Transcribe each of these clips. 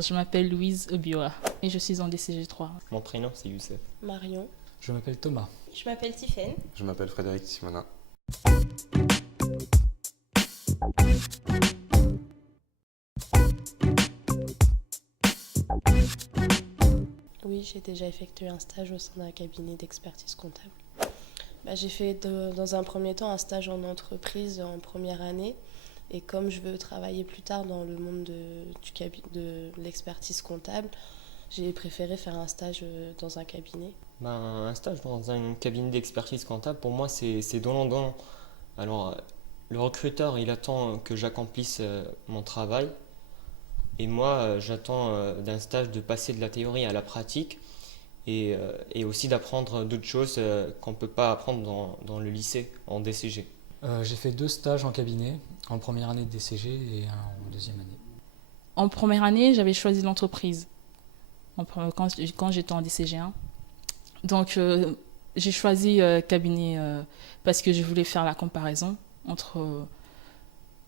Je m'appelle Louise Obiora et je suis en DCG3. Mon prénom, c'est Youssef. Marion. Je m'appelle Thomas. Je m'appelle Tiffaine. Je m'appelle Frédéric Simonin. Oui, j'ai déjà effectué un stage au sein d'un cabinet d'expertise comptable. J'ai fait dans un premier temps un stage en entreprise en première année. Et comme je veux travailler plus tard dans le monde de l'expertise comptable, j'ai préféré faire un stage dans un cabinet. Un stage dans un cabinet d'expertise comptable, pour moi, c'est donnant-donnant. Alors, le recruteur, il attend que j'accomplisse mon travail. Et moi, j'attends d'un stage de passer de la théorie à la pratique et aussi d'apprendre d'autres choses qu'on ne peut pas apprendre dans le lycée, en DCG. J'ai fait 2 stages en cabinet, en première année de DCG et un en deuxième année. En première année, j'avais choisi l'entreprise quand j'étais en DCG1. Donc, j'ai choisi cabinet parce que je voulais faire la comparaison entre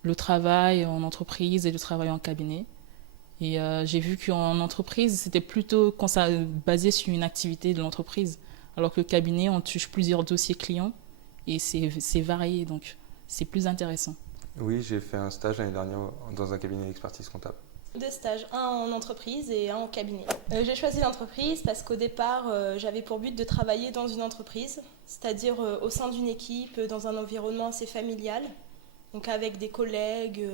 le travail en entreprise et le travail en cabinet. Et j'ai vu qu'en entreprise, c'était plutôt basé sur une activité de l'entreprise. Alors que le cabinet, on touche plusieurs dossiers clients et c'est varié, donc c'est plus intéressant. Oui, j'ai fait un stage l'année dernière dans un cabinet d'expertise comptable. 2 stages, un en entreprise et un en cabinet. J'ai choisi l'entreprise parce qu'au départ, j'avais pour but de travailler dans une entreprise, c'est-à-dire au sein d'une équipe, dans un environnement assez familial, donc avec des collègues,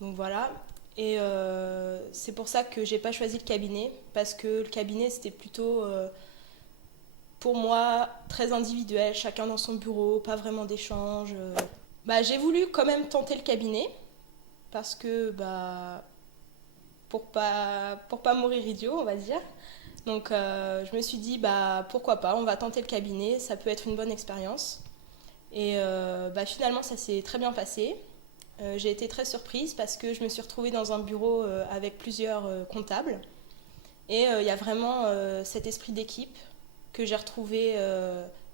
donc voilà. Et c'est pour ça que j'ai pas choisi le cabinet, parce que le cabinet c'était plutôt pour moi très individuel, chacun dans son bureau, pas vraiment d'échange. J'ai voulu quand même tenter le cabinet, parce que pour pas mourir idiot, on va dire. Donc je me suis dit pourquoi pas, on va tenter le cabinet, ça peut être une bonne expérience. Et finalement ça s'est très bien passé. J'ai été très surprise parce que je me suis retrouvée dans un bureau avec plusieurs comptables. Et il y a vraiment cet esprit d'équipe que j'ai retrouvé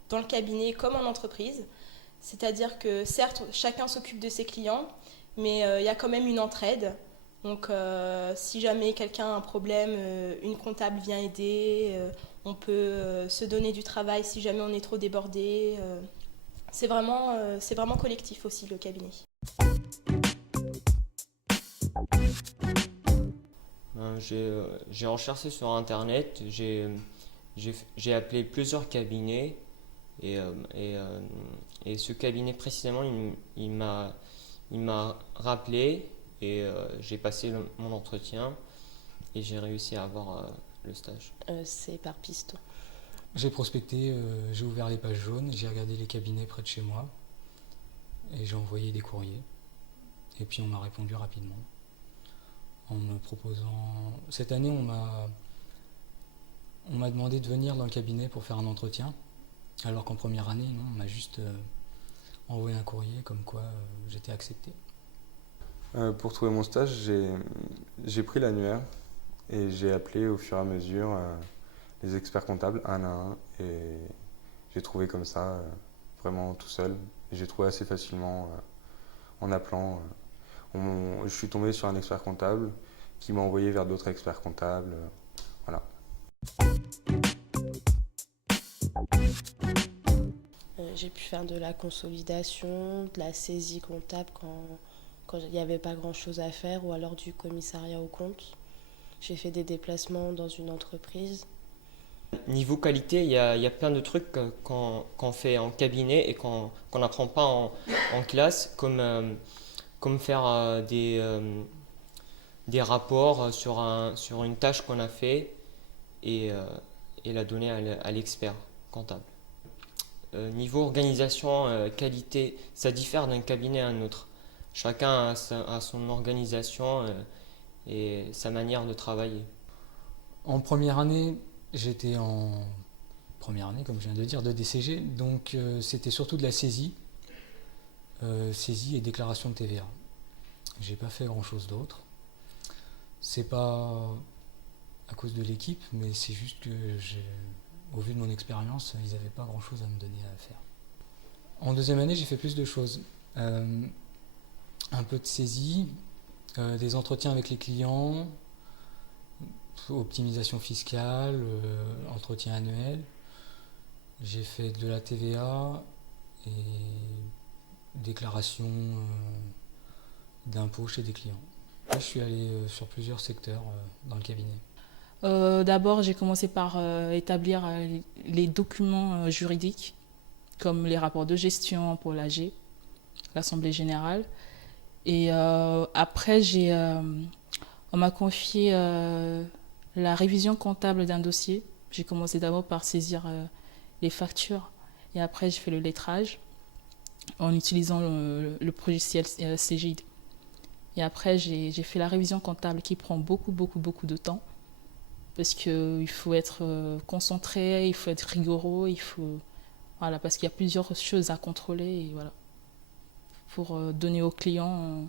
dans le cabinet comme en entreprise. C'est-à-dire que certes, chacun s'occupe de ses clients, mais il y a quand même une entraide. Donc si jamais quelqu'un a un problème, une comptable vient aider, on peut se donner du travail si jamais on est trop débordé. C'est vraiment collectif aussi le cabinet. J'ai recherché sur internet, j'ai appelé plusieurs cabinets et ce cabinet précisément il m'a rappelé et j'ai passé mon entretien et j'ai réussi à avoir le stage. C'est par piston. J'ai prospecté, j'ai ouvert les pages jaunes, j'ai regardé les cabinets près de chez moi et j'ai envoyé des courriers. Et puis on m'a répondu rapidement en me proposant... Cette année, on m'a demandé de venir dans le cabinet pour faire un entretien, alors qu'en première année, non, on m'a juste envoyé un courrier comme quoi j'étais accepté. Pour trouver mon stage, j'ai pris l'annuaire et j'ai appelé au fur et à mesure les experts comptables un à un et j'ai trouvé comme ça, vraiment tout seul. Et j'ai trouvé assez facilement en appelant. Je suis tombé sur un expert comptable qui m'a envoyé vers d'autres experts comptables. Voilà. J'ai pu faire de la consolidation, de la saisie comptable quand il n'y avait pas grand-chose à faire, ou alors du commissariat aux comptes. J'ai fait des déplacements dans une entreprise. Niveau qualité, il y a plein de trucs qu'on fait en cabinet et qu'on n'apprend pas en classe, comme faire des rapports sur une tâche qu'on a fait et la donner à l'expert comptable. Niveau organisation, qualité, ça diffère d'un cabinet à un autre. Chacun a son organisation et sa manière de travailler. En première année, j'étais en première année, comme je viens de dire, de DCG, donc c'était surtout de la saisie et déclaration de TVA. J'ai pas fait grand chose d'autre. C'est pas à cause de l'équipe, mais c'est juste que au vu de mon expérience, ils n'avaient pas grand chose à me donner à faire. En deuxième année, j'ai fait plus de choses. Un peu de saisie, Des entretiens avec les clients, optimisation fiscale, entretien annuel. J'ai fait de la TVA et déclaration d'impôts chez des clients. Là, je suis allé sur plusieurs secteurs dans le cabinet. D'abord, j'ai commencé par établir les documents juridiques, comme les rapports de gestion pour l'AG, l'Assemblée générale. Et après, on m'a confié la révision comptable d'un dossier. J'ai commencé d'abord par saisir les factures et après, j'ai fait le lettrage en utilisant le logiciel Cegid. Et après, j'ai fait la révision comptable qui prend beaucoup de temps parce qu'il faut être concentré, il faut être rigoureux, voilà, parce qu'il y a plusieurs choses à contrôler et voilà, pour donner aux clients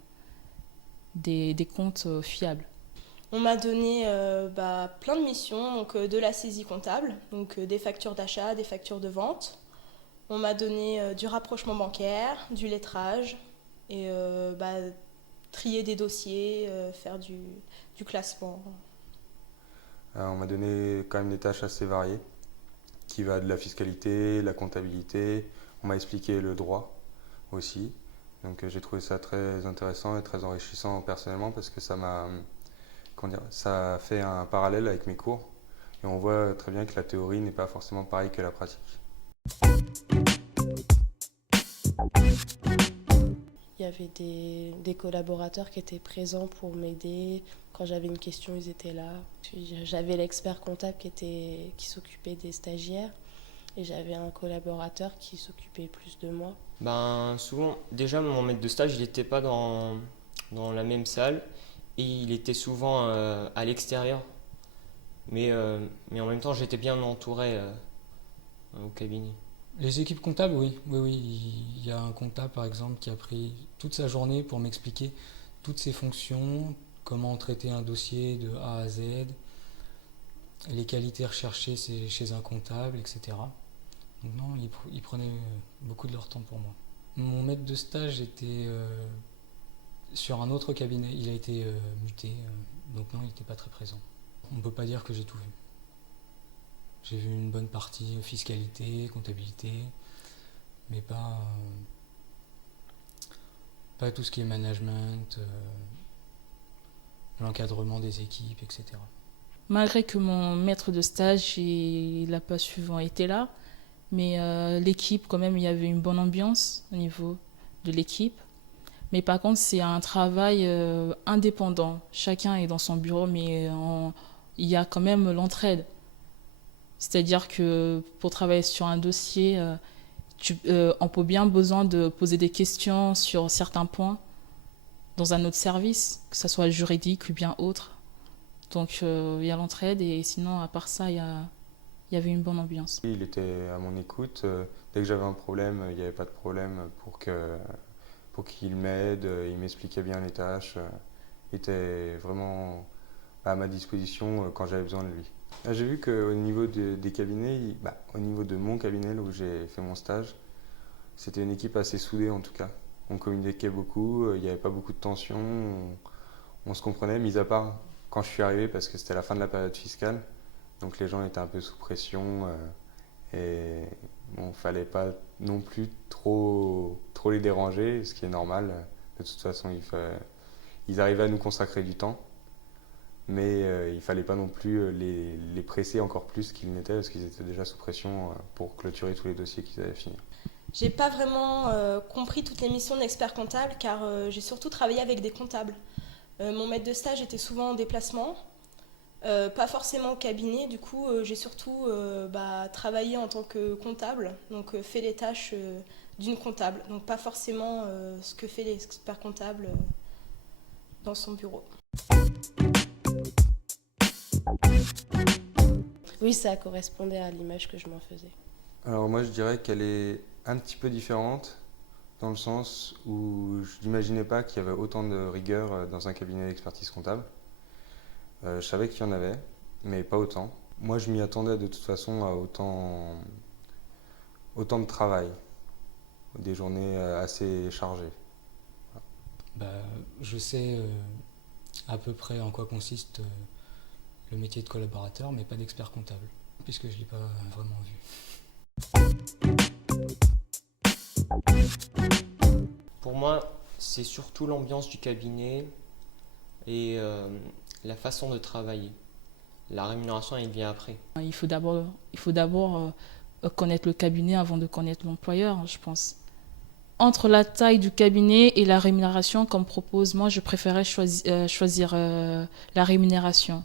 des comptes fiables. On m'a donné plein de missions, donc de la saisie comptable, donc des factures d'achat, des factures de vente. On m'a donné du rapprochement bancaire, du lettrage et trier des dossiers, faire du classement. On m'a donné quand même des tâches assez variées, qui va de la fiscalité, la comptabilité. On m'a expliqué le droit aussi. Donc j'ai trouvé ça très intéressant et très enrichissant personnellement parce que ça fait un parallèle avec mes cours. Et on voit très bien que la théorie n'est pas forcément pareille que la pratique. Il y avait des collaborateurs qui étaient présents pour m'aider. Quand j'avais une question, ils étaient là. J'avais l'expert comptable qui s'occupait des stagiaires et j'avais un collaborateur qui s'occupait plus de moi. Souvent, déjà, mon maître de stage, il n'était pas dans la même salle et il était souvent à l'extérieur. Mais en même temps, j'étais bien entouré au cabinet. Les équipes comptables, oui. Il y a un comptable, par exemple, qui a pris toute sa journée pour m'expliquer toutes ses fonctions, comment traiter un dossier de A à Z, les qualités recherchées chez un comptable, etc. Donc non, ils prenaient beaucoup de leur temps pour moi. Mon maître de stage était sur un autre cabinet. Il a été muté, donc non, il n'était pas très présent. On ne peut pas dire que j'ai tout vu. J'ai vu une bonne partie fiscalité, comptabilité, mais pas tout ce qui est management, l'encadrement des équipes, etc. Malgré que mon maître de stage, il n'a pas souvent été là, mais l'équipe, quand même, il y avait une bonne ambiance au niveau de l'équipe. Mais par contre, c'est un travail indépendant. Chacun est dans son bureau, mais il y a quand même l'entraide. C'est-à-dire que pour travailler sur un dossier, on peut bien besoin de poser des questions sur certains points dans un autre service, que ce soit juridique ou bien autre. Donc il y a l'entraide et sinon, à part ça, il y avait une bonne ambiance. Il était à mon écoute. Dès que j'avais un problème, il n'y avait pas de problème pour qu'il m'aide. Il m'expliquait bien les tâches. Il était vraiment à ma disposition quand j'avais besoin de lui. J'ai vu qu'au niveau des cabinets, au niveau de mon cabinet où j'ai fait mon stage, c'était une équipe assez soudée en tout cas. On communiquait beaucoup, il n'y avait pas beaucoup de tension, on se comprenait, mis à part quand je suis arrivé parce que c'était la fin de la période fiscale. Donc les gens étaient un peu sous pression et bon, fallait pas non plus trop les déranger, ce qui est normal. De toute façon, ils arrivaient à nous consacrer du temps. Mais il ne fallait pas non plus les presser encore plus qu'ils n'étaient parce qu'ils étaient déjà sous pression pour clôturer tous les dossiers qu'ils avaient finis. J'ai pas vraiment compris toutes les missions d'expert comptable car j'ai surtout travaillé avec des comptables. Mon maître de stage était souvent en déplacement, pas forcément au cabinet, du coup j'ai surtout travaillé en tant que comptable, donc fait les tâches d'une comptable, donc pas forcément ce que fait l'expert comptable dans son bureau. Oui, ça correspondait à l'image que je m'en faisais. Alors moi je dirais qu'elle est un petit peu différente dans le sens où je n'imaginais pas qu'il y avait autant de rigueur dans un cabinet d'expertise comptable. Je savais qu'il y en avait, mais pas autant. Moi je m'y attendais de toute façon à autant de travail, des journées assez chargées. Je sais à peu près en quoi consiste le métier de collaborateur, mais pas d'expert comptable, puisque je ne l'ai pas vraiment vu. Pour moi, c'est surtout l'ambiance du cabinet et la façon de travailler. La rémunération, elle vient après. Il faut d'abord connaître le cabinet avant de connaître l'employeur, je pense. Entre la taille du cabinet et la rémunération, comme propose, moi, je préférais choisir la rémunération.